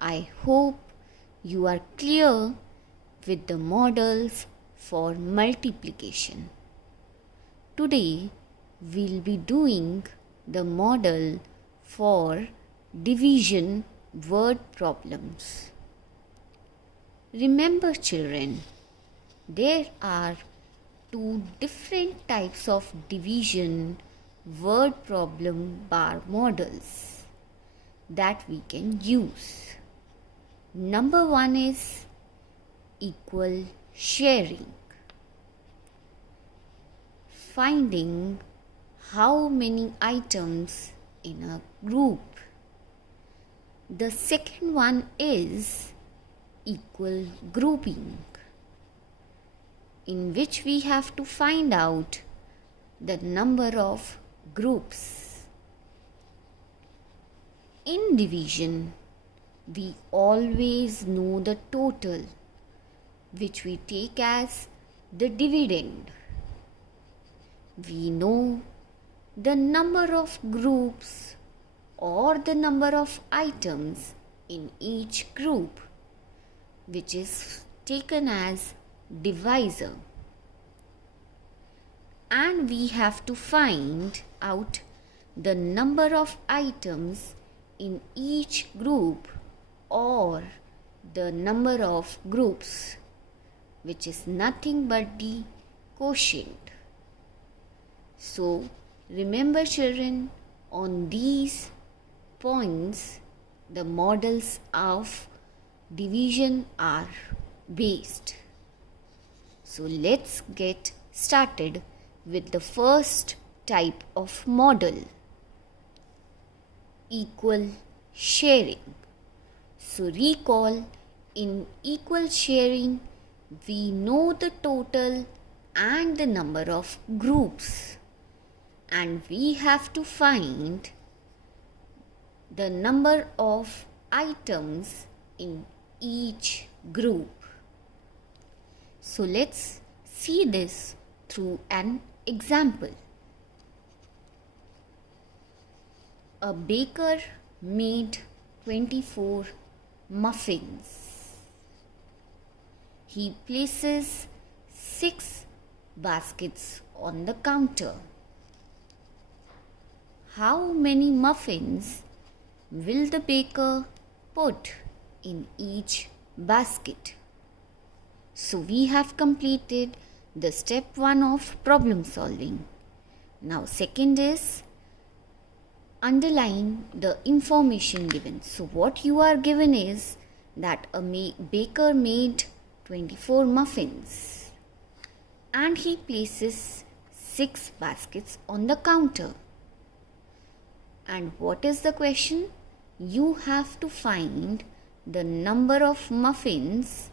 I hope you are clear with the models for multiplication. Today we'll be doing the model for division word problems. Remember children, there are two different types of division word problem bar models that we can use. Number one is equal sharing. Finding how many items in a group. The second one is equal grouping, in which we have to find out the number of groups. In division, we always know the total, which we take as the dividend. We know the number of groups or the number of items in each group, which is taken as divisor. And we have to find out the number of items in each group or the number of groups, which is nothing but the quotient. So remember children, on these points the models of division are based. So let's get started with the first type of model, equal sharing. So recall, in equal sharing we know the total and the number of groups, and we have to find the number of items in each group. So let's see this through an example. A baker made 24 muffins. He places 6 baskets on the counter. How many muffins will the baker put in each basket? So we have completed the step 1 of problem solving. Now second is underline the information given. So what you are given is that a baker made 24 muffins and he places 6 baskets on the counter. And what is the question? You have to find the number of muffins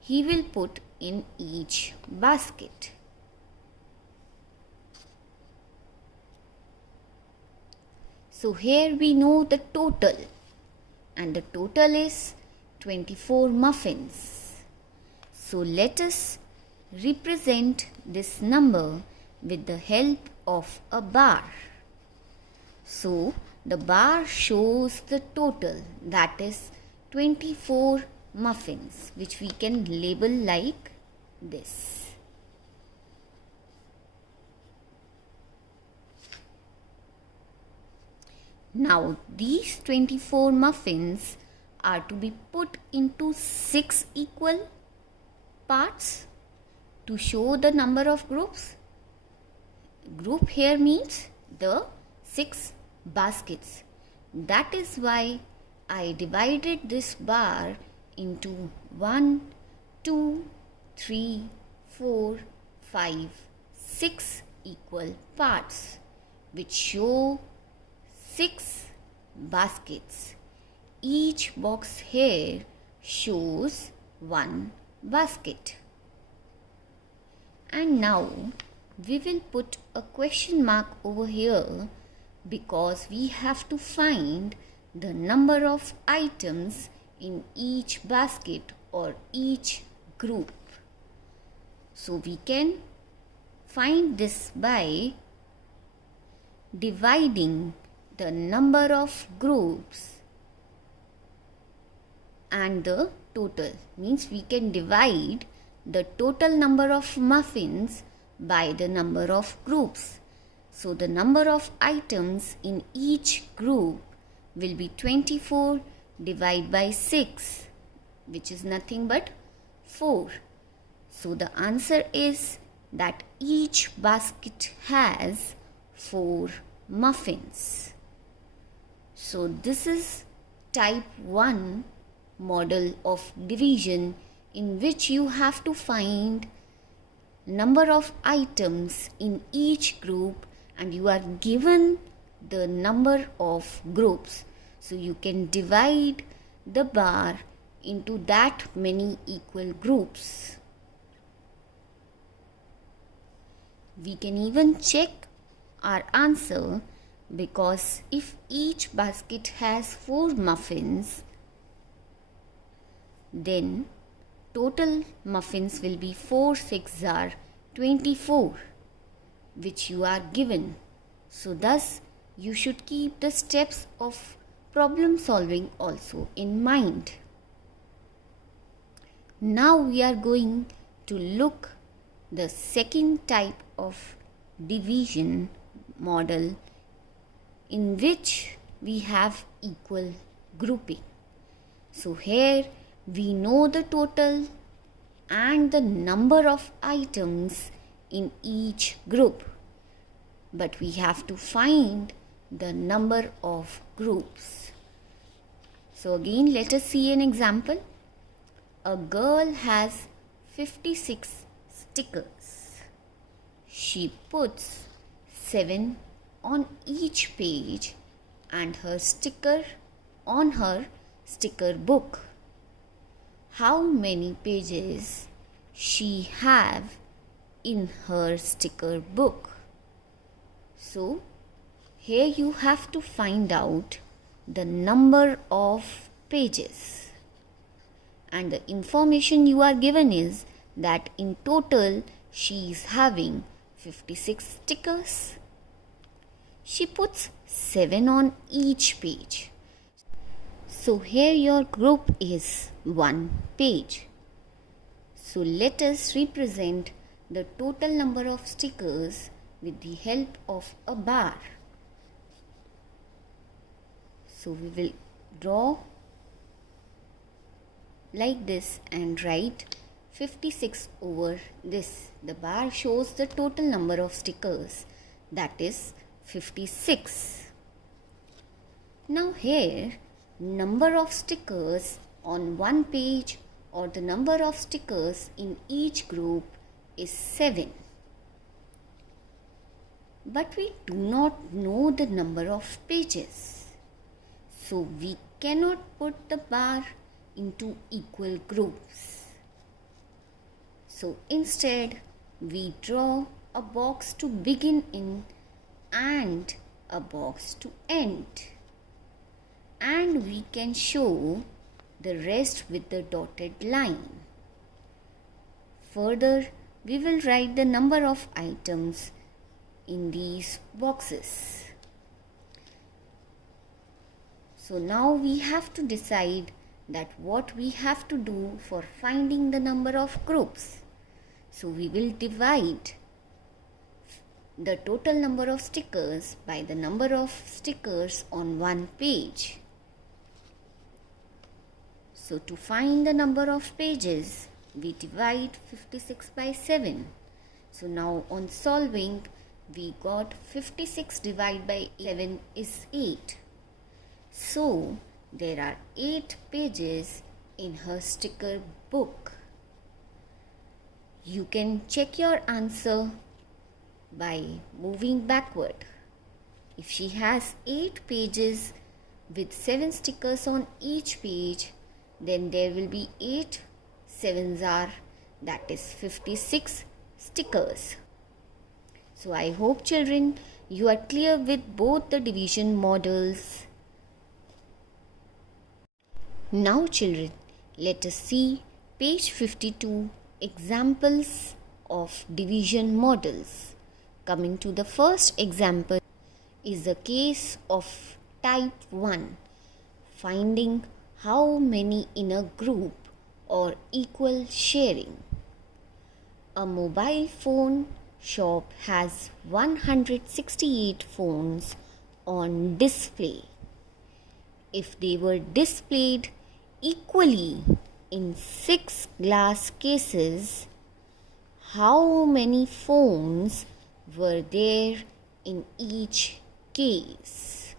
he will put in each basket. So here we know the total, and the total is 24 muffins. So let us represent this number with the help of a bar. So the bar shows the total, that is 24 muffins, which we can label like this. Now these 24 muffins are to be put into 6 equal parts to show the number of groups. Group here means the 6 baskets. That is why I divided this bar into 1, 2, 3, 4, 5, 6 equal parts, which show 6 baskets. Each box here shows 1 basket. And now we will put a question mark over here because we have to find the number of items in each basket or each group. So we can find this by dividing the number of groups and the total. Means we can divide the total number of muffins by the number of groups. So the number of items in each group will be 24 divided by 6, which is nothing but 4. So the answer is that each basket has 4 muffins. So this is type 1 model of division, in which you have to find number of items in each group and you are given the number of groups. So you can divide the bar into that many equal groups. We can even check our answer, because if each basket has 4 muffins, then total muffins will be 4 6 are 24, which you are given. So thus you should keep the steps of problem solving also in mind. Now we are going to look the second type of division model, in which we have equal grouping. So here we know the total and the number of items in each group, but we have to find the number of groups. So again, let us see an example. A girl has 56 stickers. She puts 7 on each page and her sticker on her sticker book. How many pages she have in her sticker book? So here you have to find out the number of pages, and the information you are given is that in total she is having 56 stickers. She puts 7 on each page. So here your group is 1 page. So let us represent the total number of stickers with the help of a bar. So we will draw like this and write 56 over this. The bar shows the total number of stickers, that is 56. Now here, number of stickers on one page or the number of stickers in each group is 7. But we do not know the number of pages. So we cannot put the bar into equal groups. So instead, we draw a box to begin in and a box to end. And we can show the rest with the dotted line. Further, we will write the number of items in these boxes. So now we have to decide that what we have to do for finding the number of groups. So we will divide the total number of stickers by the number of stickers on one page. So to find the number of pages, we divide 56 by 7. So now on solving, we got 56 divided by 11 is 8. So there are 8 pages in her sticker book. You can check your answer by moving backward. If she has 8 pages with 7 stickers on each page, then there will be 8 sevens are, that is 56 stickers. So I hope children you are clear with both the division models. Now children, let us see page 52 examples of division models. Coming to the first example, is the case of type 1, finding how many in a group or equal sharing. A mobile phone shop has 168 phones on display. If they were displayed equally in 6 glass cases, how many phones were there in each case?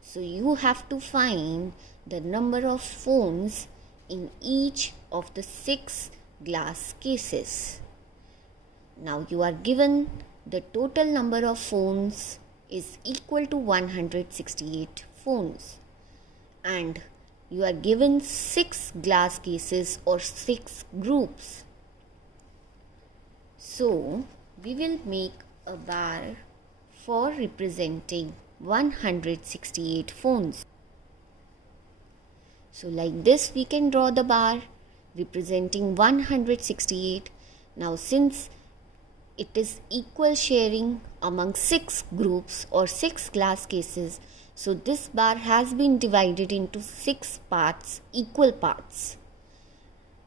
So you have to find the number of phones in each of the 6 glass cases. Now you are given the total number of phones is equal to 168 phones, and you are given 6 glass cases or 6 groups. So we will make a bar for representing 168 phones. So like this we can draw the bar representing 168. Now since it is equal sharing among 6 groups or 6 glass cases, so this bar has been divided into 6 parts, equal parts.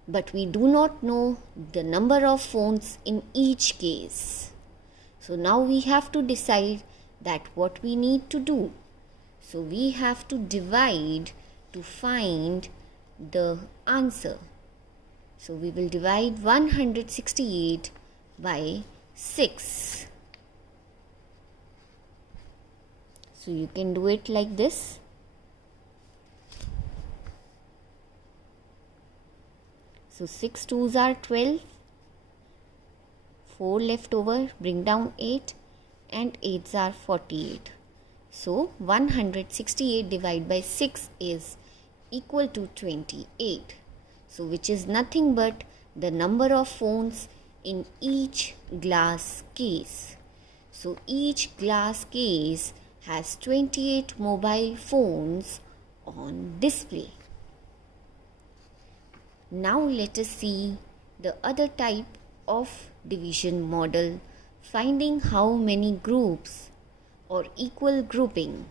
But we do not know the number of phones in each case. So now we have to decide that what we need to do. So we have to divide to find the answer. So we will divide 168 by 6. So you can do it like this. So 6 2s are 12, 4 left over, bring down 8, and 8s are 48. So 168 divided by 6 is equal to 28. So which is nothing but the number of phones in each glass case. So each glass case has 28 mobile phones on display. Now let us see the other type of division model, finding how many groups or equal grouping.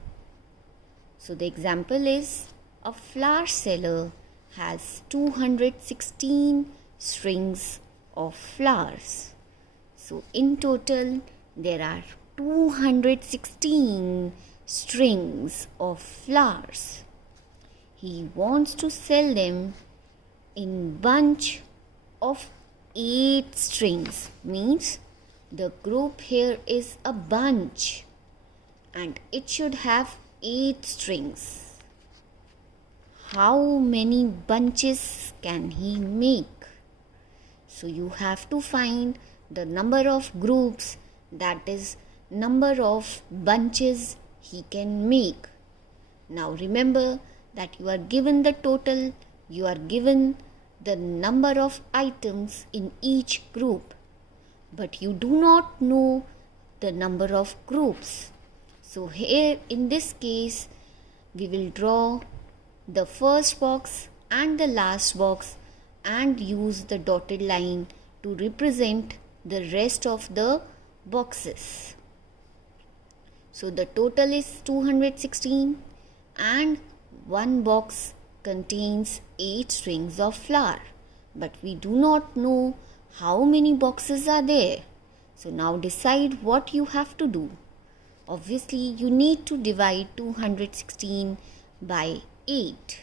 So the example is a flower seller has 216 strings of flowers. So in total there are 216 strings of flowers. He wants to sell them in bunch of 8 strings, means the group here is a bunch and it should have 8 strings. How many bunches can he make? So you have to find the number of groups, that is number of bunches he can make. Now remember that you are given the total, you are given the number of items in each group, but you do not know the number of groups. So here in this case we will draw the first box and the last box and use the dotted line to represent the rest of the boxes. So the total is 216 and one box contains 8 strings of flower, but we do not know how many boxes are there. So now decide what you have to do. Obviously you need to divide 216 by 8.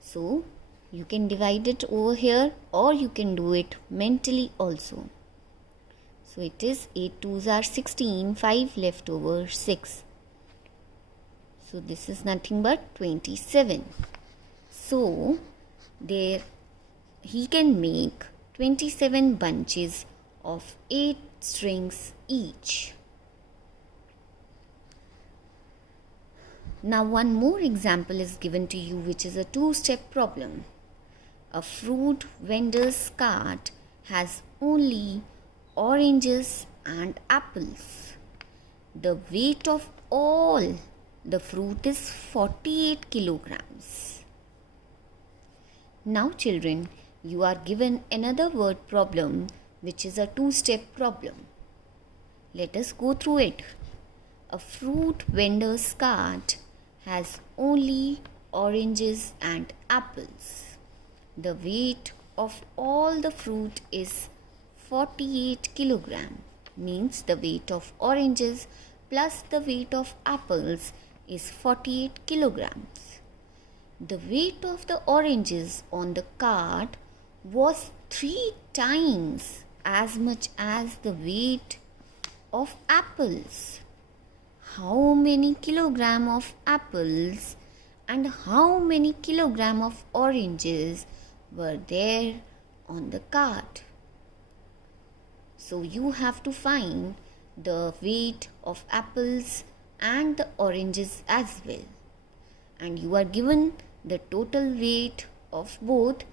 So you can divide it over here or you can do it mentally also. So it is 8 2s are 16, 5 left over 6. So this is nothing but 27. So there he can make 27 bunches of 8 strings each. Now one more example is given to you, which is a 2-step problem. A fruit vendor's cart has only oranges and apples. The weight of all the fruit is 48 kilograms. Now children, you are given another word problem, which is a 2-step problem. Let us go through it. A fruit vendor's cart has only oranges and apples. The weight of all the fruit is 48 kilogram, means the weight of oranges plus the weight of apples is 48 kilograms. The weight of the oranges on the cart was 3 times as much as the weight of apples. How many kilogram of apples and how many kilogram of oranges were there on the cart? So you have to find the weight of apples and the oranges as well. And you are given the total weight of both.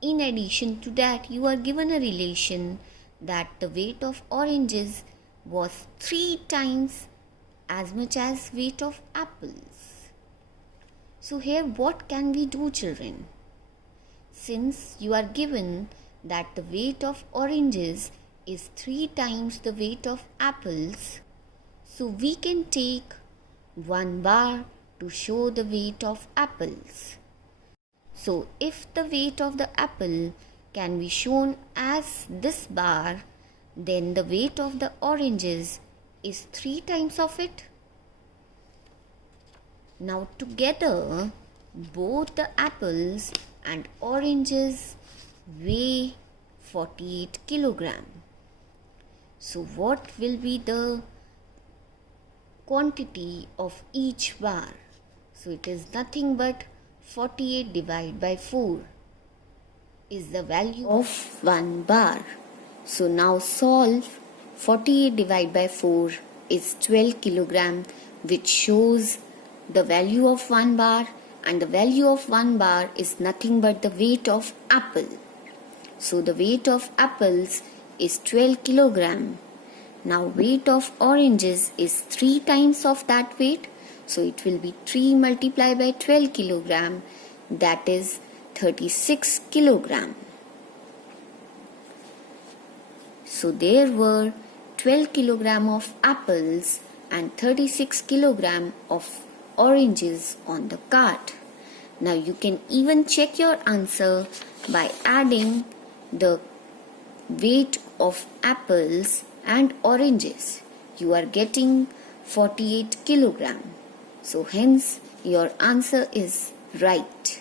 In addition to that, you are given a relation that the weight of oranges was 3 times as much as weight of apples. So here what can we do, children? Since you are given that the weight of oranges is 3 times the weight of apples, so we can take 1 bar to show the weight of apples. So if the weight of the apple can be shown as this bar, then the weight of the oranges is 3 times of it. Now together both the apples and oranges weigh 48 kilogram. So what will be the quantity of each bar? So it is nothing but 48 divided by 4 is the value of 1 bar. So now solve. 48 divided by 4 is 12 kilogram, which shows the value of 1 bar, and the value of 1 bar is nothing but the weight of apple. So the weight of apples is 12 kilogram. Now weight of oranges is 3 times of that weight. So it will be 3 multiplied by 12 kilogram, that is 36 kilogram. So there were 12 kilogram of apples and 36 kilogram of oranges on the cart. Now you can even check your answer by adding the weight of apples and oranges. You are getting 48 kilogram. So hence your answer is right.